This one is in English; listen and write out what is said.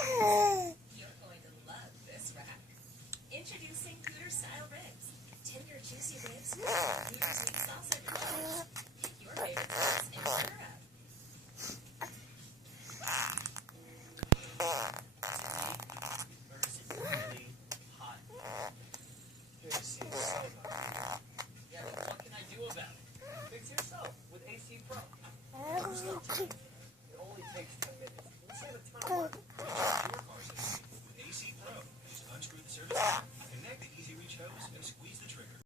You're going to love this rack. Introducing Cooter Style Ribs. Tender, juicy ribs with Cooter's meat sauce and cloves. Pick your favorite sauce and order up. Versus really hot. Good to see you so hot. Yeah, but what can I do about it? Fix yourself with AC Pro. There's no time